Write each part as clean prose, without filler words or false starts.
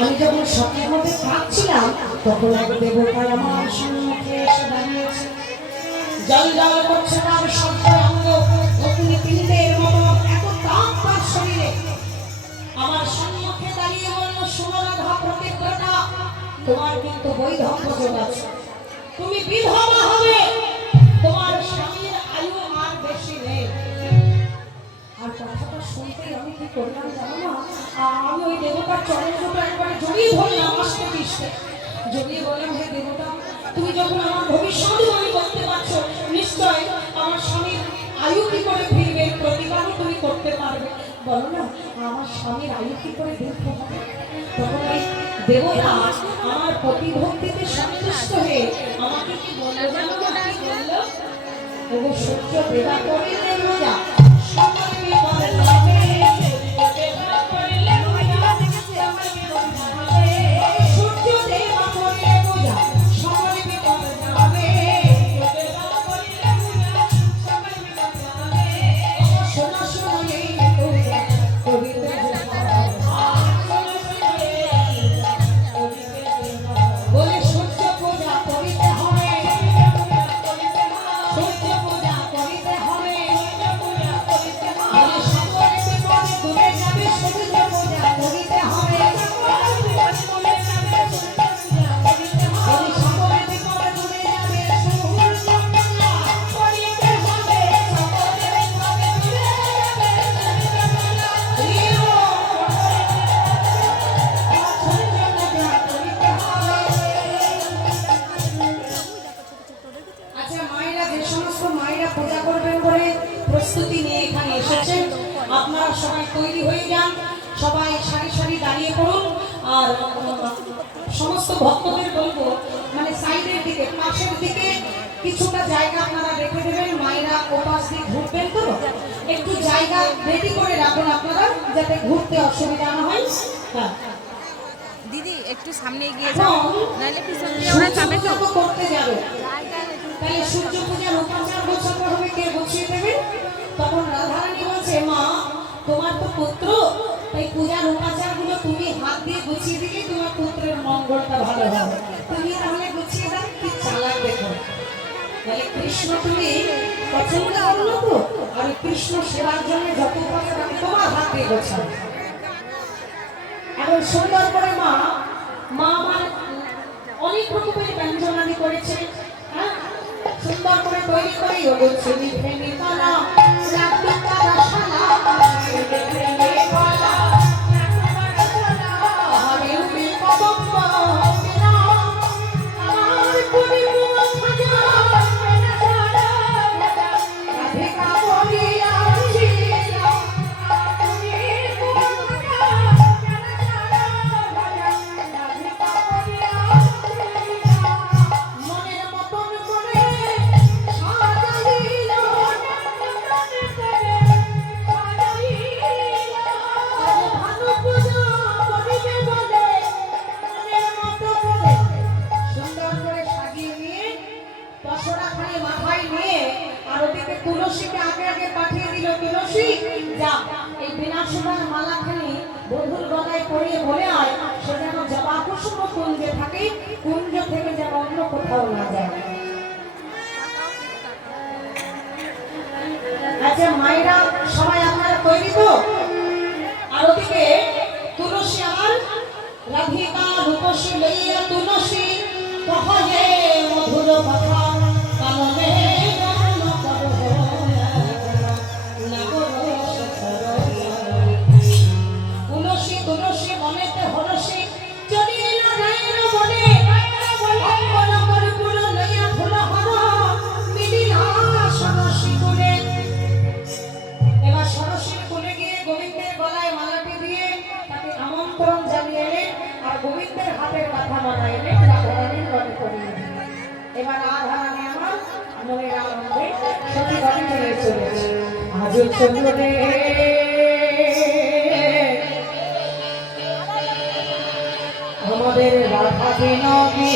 আমি যখন স্বপ্নের মধ্যে কাঁদছিলাম তখন এক দেবতায় আমার সম্মুখে এসে দাঁড়িয়েছে। জল জল করছে তার শব্দ অঙ্গ, অগ্নি পিণ্ডের মতো এত তাপ তার শরীরে। আমার সম্মুখে দাঁড়িয়ে বলল, শোনো রাধা প্রতিজ্ঞাটা, তোমার কিন্তু বৈধব্য যোগ আছে, তুমি বিধবা হবে, তোমার স্বামীর আয়ু আর বেশি নেই। আর কথাটা শুনতেই আমি কি করলাম জানো না, আমি ওই দেবতার চরণ দুটো একবারে জড়িয়ে ধরলাম, আস্তে পিষ্টে জড়িয়ে বললাম, হে দেবতা, তুমি যখন আমার ভবিষ্যৎবাণী করতে পারছো, নিশ্চয় আমার স্বামীর আয়ু কি করে ফিরবে প্রতিবারও তুমি করতে পারবে, বলো না আমার স্বামীর আয়ু কি করে দীর্ঘ হবে। তখন ওই দেবতা আমার প্রতিভক্তিতে সন্তুষ্ট হয়ে আমাকে কি বললো জানো না, কি বললো, ওগো সূর্য দেবা করিলে মজা, সকলকে বলে যাবে, সূর্য দেবা করিলে মজা, সকলকে বলে যাবে, শোনা শোনা এই কবিতা বলে সূর্য পূজা করিতে হবে, সূর্য পূজা করিতে হবে, বলে সকলের বিপদ দূরে যাবে, সূর্য পূজা করিতে হবে, বলে সকলের বিপদ দূরে যাবে, সূর্য পূজা করিতে হবে, সকলের বিপদ দূরে যাবে, আচ্ছা মায়েরা, যে সমস্ত মায়েরা পূজা করবেন বলে প্রস্তুতি নিয়ে এখানে এসেছেন, আপনারা সবাই তৈরি হয়ে যান, সবাই সারি সারি দাঁড়িয়ে পড়ুন। আর সমস্ত ভক্তদের বলবো, মানে সাইডের দিকে, পাশের দিকে কিছুটা জায়গা আপনারা রেখে দেবেন, মায়েরা ওপাশ দিয়ে ঘুরবেন তো, একটু জায়গা রেডি করে রাখুন আপনারা, যাতে ঘুরতে অসুবিধা না হয়। হ্যাঁ দিদি একটু সামনে এগিয়ে যাও, নাহলে পিছন দিয়ে ওরা যাবে তো করতে যাবে। তাহলে সূর্য পূজার উপাচার গোছাতে হবে, কে গুছিয়ে দেবে? তখন রাধারানী বলছে, মা তোমার তো পুত্র, তাই পূজার উপাচার গুলো তুমি হাত দিয়ে গুছিয়ে দিলে তোমার পুত্রের মঙ্গলটা ভালো হবে, তুমি তাহলে গুছিয়ে দাও। কি চালাক দেখো, তাহলে কৃষ্ণ তুমি পছন্দ করলো তো, আর কৃষ্ণ সেবার জন্য যত উপাচার আমি তোমার হাত দিয়ে গোছাবো। এখন সুন্দর করে মা আমার অনেক রকমের ব্যঞ্জনাদি করেছে, হ্যাঁ সুন্দর করে তৈরি করে চিনি ফেনি কলা, রাখতে তারা শালা, তুলসীকে আগে আগে পাঠিয়ে দিল, তুলসী যা এই বিনাশনার মালাখানি বধুর গলায় পরিয়ে বলে আয়, সে যেন জবাকুসুম কুঞ্জে থাকে, কুঞ্জ থেকে যেন অন্য কোথাও না যায়। আচ্ছা মায়েরা সবাই আপনারা তৈরি তো? আর ওদিকে তুলসী আমার রাধিকা রূপসী লইয়া তুলসী কহে মধুর কথা কাননে গোবিন্দের হাতের কথা বানাইলে রাধারানীর গলে করিয়ে দিল। এবার রাধারানী আমার মনের আনন্দে সতী বাড়ি ফিরে চলেছে। আজ চন্দ্রে আমাদের রাধা বিনোদী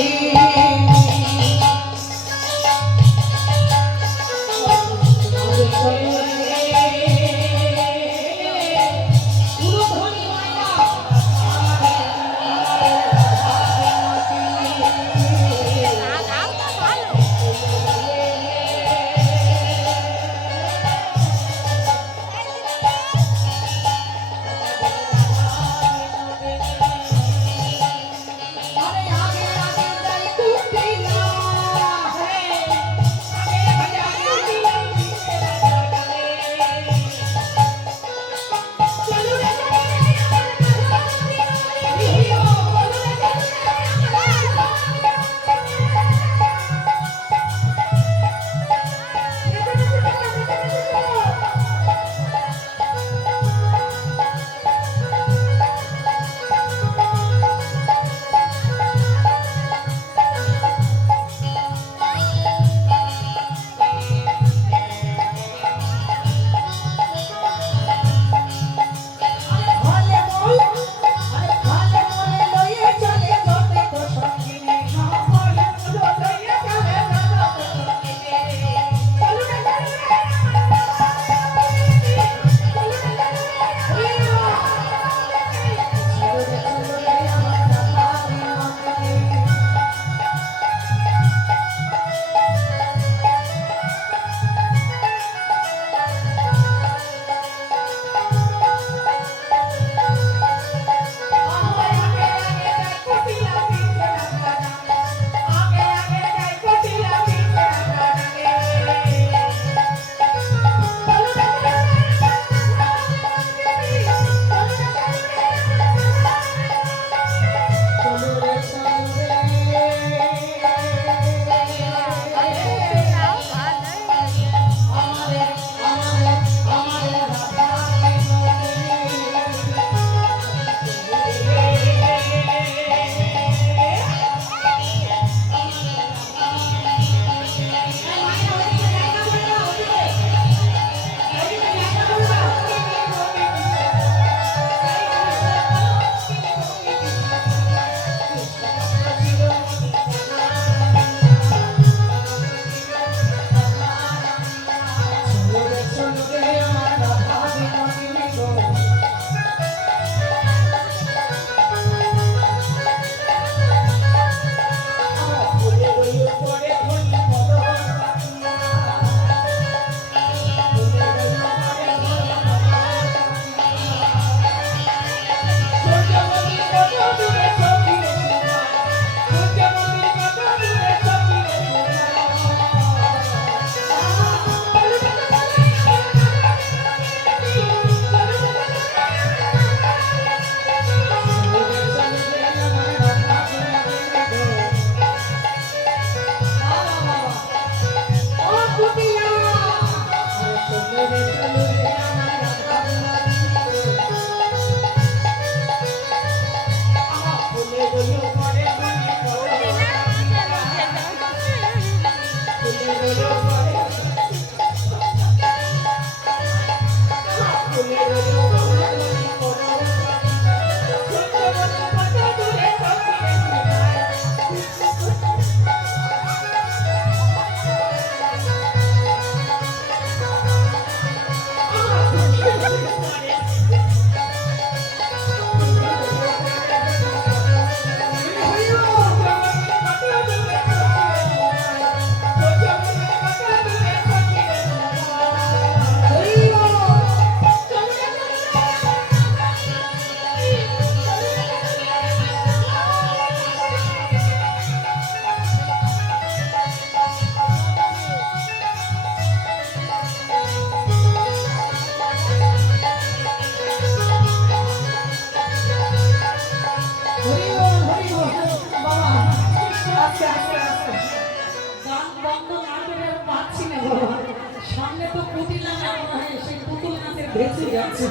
আজকে বেঁচে যাচ্ছে।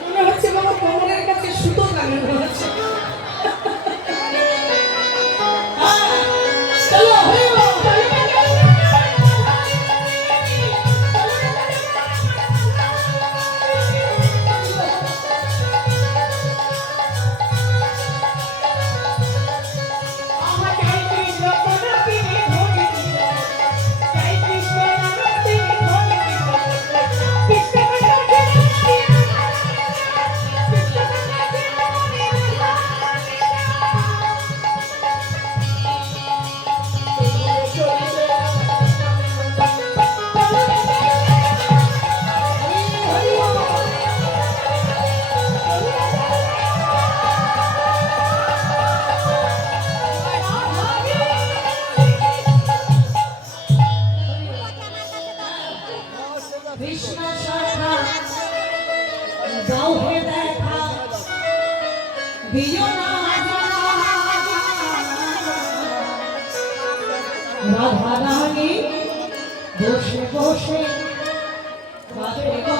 মনে হচ্ছে বাবা কোমরের কাছে সুতো টাঙানো হচ্ছে। চলো হয়ে গেল। কৃষ্ণ শাখা যাও হে দেখা দিও না রাধা রানী বসে বসে বাজে গো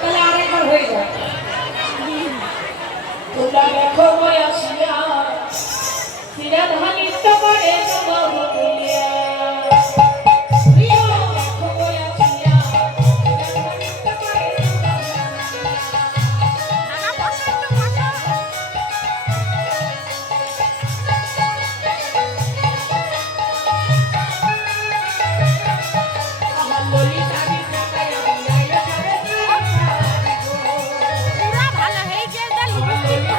তাহলে আরেকবার হয়ে যায়। তোমরা দেখো বয়সিয়া সিরা ধানিত করে বাবু বলিয়া প্রিয় দেখো বয়সিয়া সিরা ধানিত করে দাদা বসো একটু বসো। আমার ললিতা বিছাকায় আমি আইলা করে পুরা ভালো হয়েছে এটা লিপস্টিক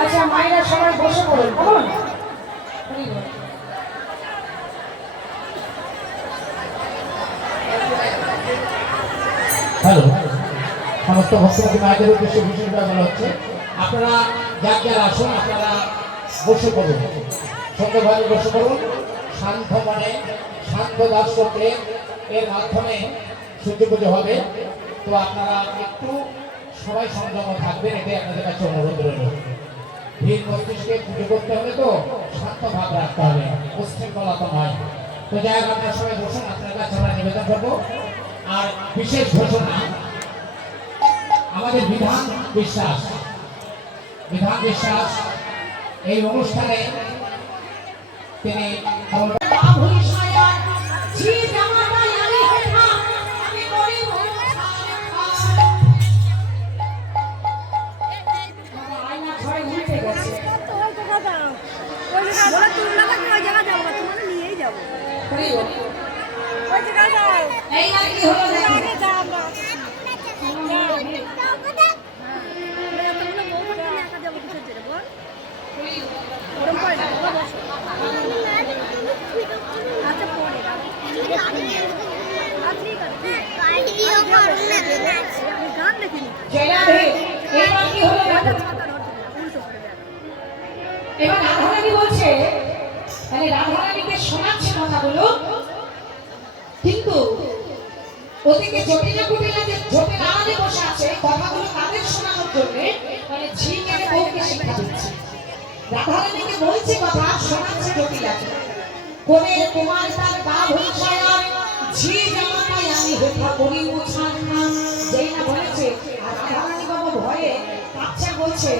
আচ্ছা মায়েরা সবাই বসে পড়ুন কেমন? হ্যালো, সমস্ত ভক্তপতি মায়েদের উদ্দেশ্যে বিশেষভাবে বলা হচ্ছে আপনারা যার যার আসুন আপনারা বসে পড়ুন, সুন্দরভাবে বসে পড়ুন, শান্ত মনে শান্ত দাস করতে এর মাধ্যমে সূর্য পুজো হবে। তো আপনারা একটু সবাই সংযম থাকবেন, এটাই আপনাদের কাছে অনুরোধ রইল। ভিড় মস্তিষ্কে পুজো করতে হলে তো শান্ত ভাব রাখতে হবে, উচ্ছৃঙ্খলা তো নয়। তো যাই হোক আপনারা সবাই বসুন, আপনার কাছে আমরা নিবেদন করবো। আর বিশেষ ঘোষণা, আমাদের বিধান বিশ্বাস এই অনুষ্ঠানে তিনি এবার রাধারানী বলছে, মানে রাধারানীকে শোনাচ্ছে কথাগুলো, কিন্তু ওদিকে জটিলা কুটিলা যে জটিল আড়ালে বসে আছে কথাগুলো তাদের শোনানোর জন্য মানে ঝিকে বউকে শিক্ষা দিচ্ছে। রাধারানীকে বলছে কথা, শোনাচ্ছে জটিলাকে। কোনের কুমার তার গা ভূষায় আর ঝি জামাতায় আমি হেথা করি মুছান না, যেই না বলেছে। আর রাধারানী বাবা ভয়ে কাচ্চা বলছে,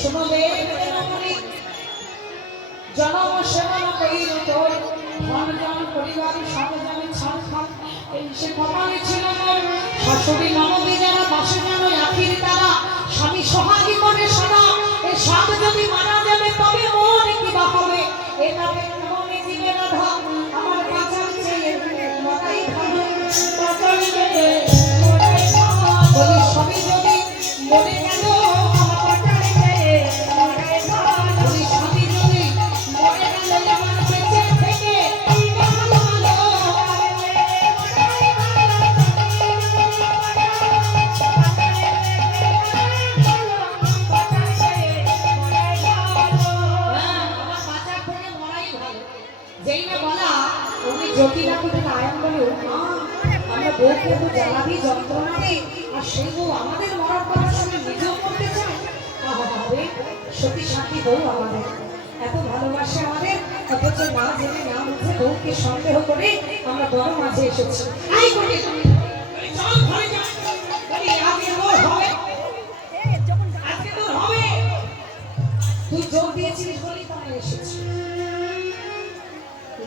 শোনো রে রমণী, জনম সেবন করিল তোর ধন জন পরিবার সর্বজনে ছাড় খান। এই সে কপালে ছিল মোর শাশুড়ি ননদী যারা পাশে যেন আখির তারা, স্বামী সোহাগী করে শোনা, এ সব যদি মারা যাবে তবে মোর কি বা হবে। এ তবে মনে জীবে রাধা আমার কাছে চেয়ে মরাই ভালো, পাচার চেয়ে মরাই ভালো। বলি সবই যদি মরে গেল আমার পাচার চেয়ে মরাই ভালো। বলি সবই যদি মরে গেল আমার বেঁচে থেকে ভালো। যেই না বলা উনি জটিলা করে আয়াম বলে, মা আমরা বউকে তো জ্বালাবি যন্ত্রণা দিই, আর সেই বউ আমাদের মরার করার সঙ্গে নিজেও করতে চায়। হবে সতী সাথী বউ আমাদের এত ভালোবাসে আমাদের, অথচ মা জেনে না বুঝে বউকে সন্দেহ করে আমরা বড় মাঝে এসেছি। আই করে চল ঘরে যা, বলি আজকে তোর হবে, আজকে তোর হবে, তুই জোর দিয়েছিস বলেই তো আমরা এসেছি।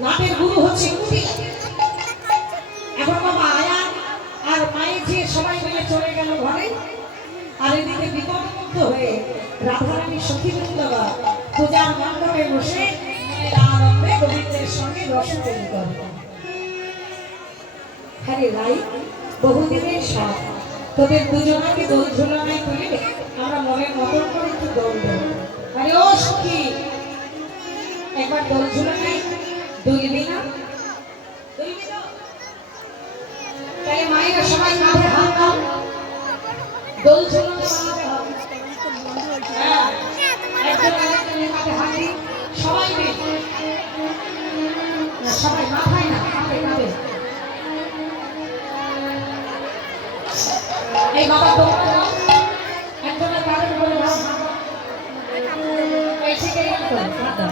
নাটের গুরু হচ্ছে কুটিলা। এখন বাবা আয়া আর মায়ের যে সবাই মিলে চলে গেল ঘরে, আর এদিকে বিপদমুক্ত হয়ে রাধারানী সখীবৃন্দরা পূজার মণ্ডপে বসে মনের আনন্দে গোবিন্দের সঙ্গে রসন তৈরি করে। হ্যাঁ রাই, বহুদিনের সাথ তোদের দুজনকে দোল ঝুলনায় তুলে আমরা মনের মতন করে একটু দোল দেব। আরে ও সখী, একবার দোল ঝুলনায় দুলবি না? দুলবি তো? তাহলে মায়েরা সবাই কাঁধে হাত দাও, দোল ঝুলনে বানাতে হবে। হ্যাঁ, একজন আরেকজনের কাঁধে হাত দিই, সবাই মিলে। সবাই মাথায় না, কাঁধে কাঁধে। এই বাবা তোমরা দাও, একজনের কাঁধের উপরে দাও, হাত দাও। এই থেকে হাত দাও।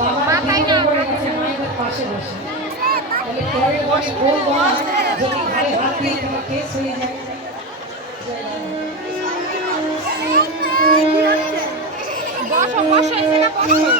বাবা দিকে পড়ে গেছে, মায়ের পাশে বসে। তাহলে পরে বসে বলবো যদি ঘাড়ে হাত দিয়ে তোমার কেস হয়ে যায়। বসো বসো, এখানে বসো।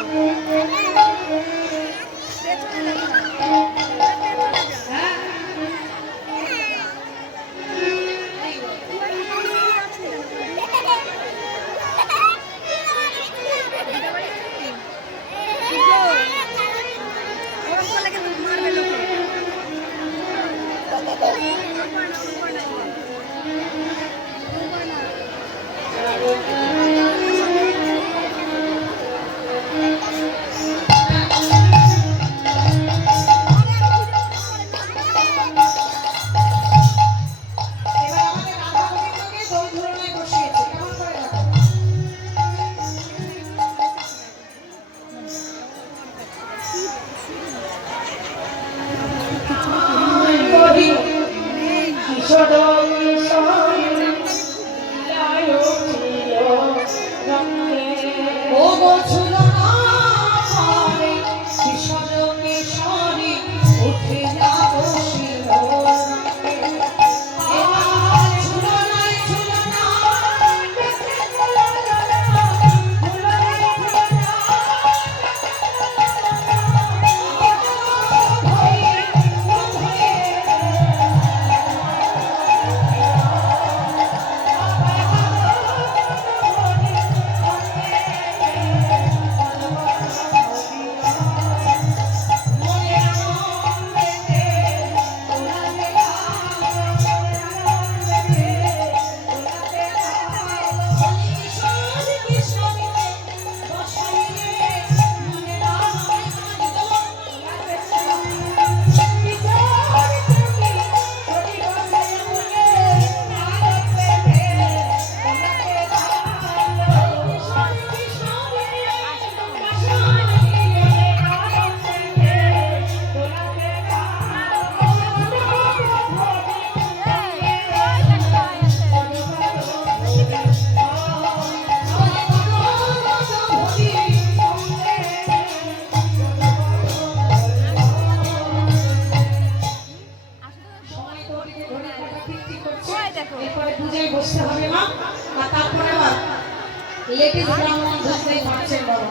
লেডিস ব্রাহ্মণ বুঝতেই পারছেন বাবা,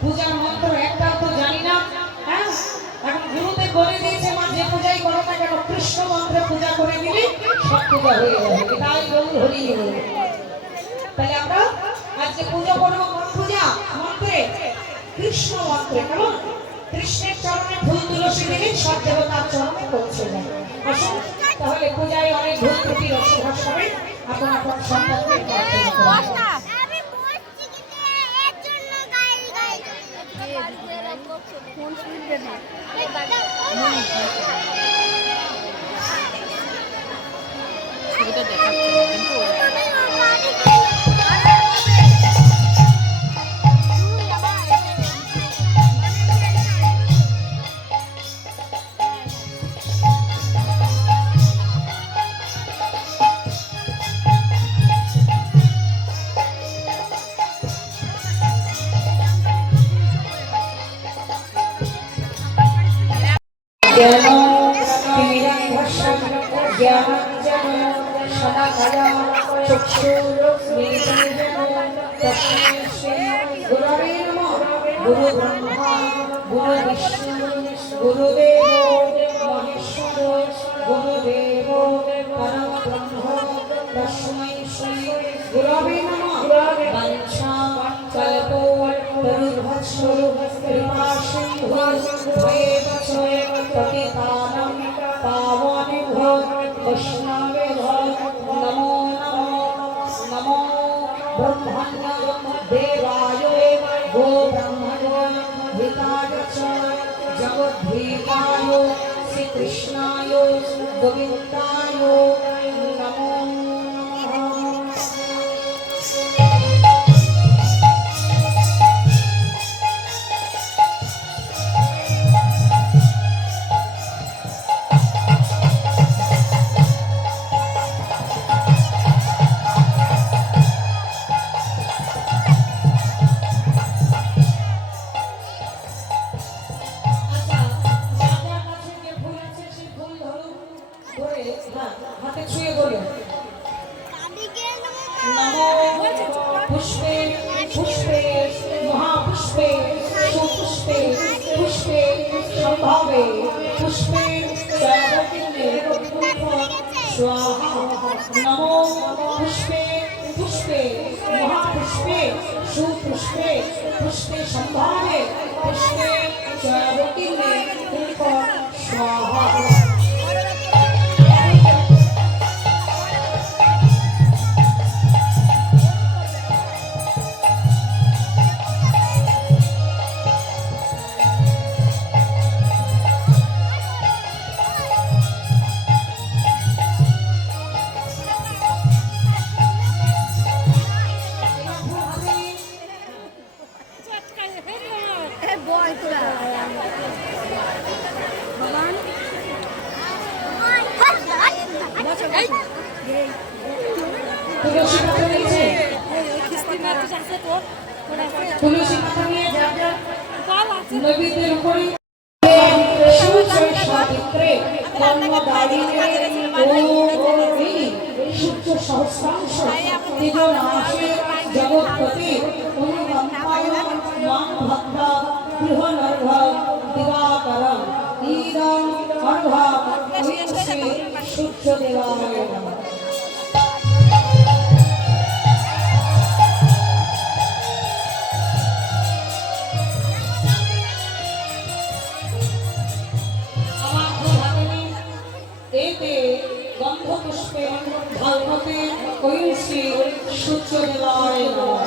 পূজার মন্ত্র একটাও তো জানি না। হ্যাঁ, এখন গুরুদেব বলে দিয়েছে মা যে পূজাই করো না কেন কৃষ্ণ মন্ত্রে পূজা করে দিলে সব পূজা হয়ে যাবে, তাই গৌর হরি হরি। তাহলে আমরা আজকে পূজা করবো কোন পূজা? মন্ত্রে, কৃষ্ণ মন্ত্রে। কেমন? কৃষ্ণের চরণে ফুল তুলসী দিলে সব দেবতার চরণে পৌঁছে যায়। আসুন তাহলে পূজায় অনেক ভুল ত্রুটি রসভাস হবে, আপন আপন সম্পর্কে প্রার্থনা করুন। ছবিটা দেখাচ্ছে না কিন্তু गुरु ब्रह्मा गुरु विष्णु गुरुदेव महेश्वर गुरुदेव परम ब्रह्म तस्मै श्री गुरवे नमः। वंशा कल्पो तरुर्भक्षो कृपा सिन्धु भवेत् पतितानां पावनेभ्यो वैष्णवेभ्यो नमो नमो नमो ब्रह्मण्य देवाय गो ब्रह्मण्य हिताय च जगद्धिताय श्री कृष्णाय गोविन्दाय नमो नमः। हाथे छुए बोलो नमो पुष्पे पुष्पे महापुष्पे सुपुष्पे पुष्पे संभावे पुष्पे सर्वकिन्ने स्वाहा। नमो पुष्पे पुष्पे महापुष्पे सुपुष्पे पुष्पे संभावे पुष्पे सर्वकिन्ने स्वाहा। तुलसी पाता নিয়েছে তুলসী পাতা নিয়ে যারা নবীদের উপরে সূর্য সাবিত্রে কর্মদারিণে ওমি সূর্য সহস্রাংশ ত্রিগুণাশে জগৎপতি অনুকম্পায় মাং ভক্তা গৃহনর্ঘ দিবাকরম ঈদম অর্ঘ উইংশে সূর্য দেবায় নমঃ। गंध पुष्पे धर्मते कौंसी सूर्य देवाय नमः।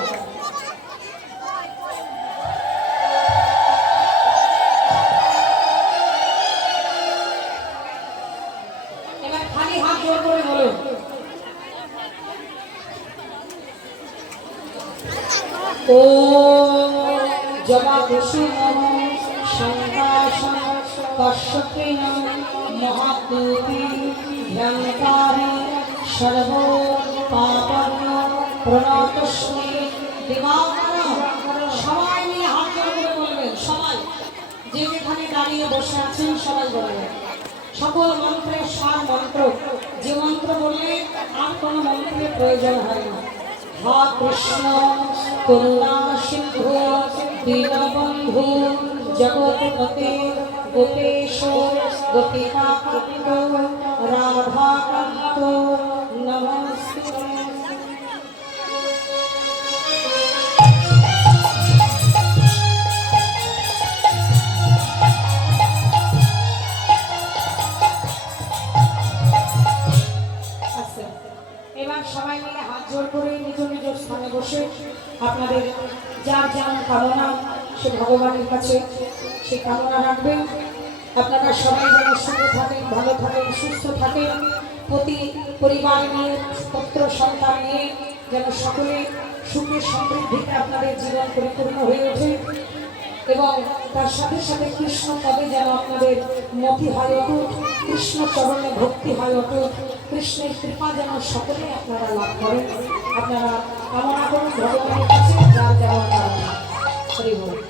এবার খালি হাত জোর করে বলো ও জবা কুসুম সংকাশম কশ্যপেন महातूति ह्यंकारे सर्वो पापन्यो प्रणतस्मै दिवाकरं। সবাই মিলে হাত জোড় করে বলবেন, সবাই যে যেখানে দাঁড়িয়ে বসে আছেন সবাই বলবেন সকল মন্ত্রের সার মন্ত্র, যে মন্ত্র বললে আর কোনো মন্ত্রের প্রয়োজন হয় না। হা কৃষ্ণ করুণা সিন্ধু দীনবন্ধু জগৎপতে গোপেশ গোপিকাকান্ত রাধাকান্ত নমস্তে। এবার সবাই মিলে হাত জোর করে নিজ নিজ স্থানে বসে আপনাদের যার যেমন কামনা সে ভগবানের কাছে সে কামনা রাখবেন। আপনারা সবাই যেন সুখে থাকেন, ভালো থাকেন, সুস্থ থাকেন, প্রতি পরিবার নিয়ে পুত্র সন্তান নিয়ে যেন সকলে সুখে সমৃদ্ধিতে আপনাদের জীবন পরিপূর্ণ হয়ে ওঠে এবং তার সাথে সাথে কৃষ্ণ পদে যেন আপনাদের মতি হয় অটুট, কৃষ্ণ চরণে ভক্তি হয় অটুট, কৃষ্ণের কৃপা যেন সকলে আপনারা লাভ করেন। আপনারা কামনা করুন ভগবানের কাছে যার যেমন কামনা। হরি বল।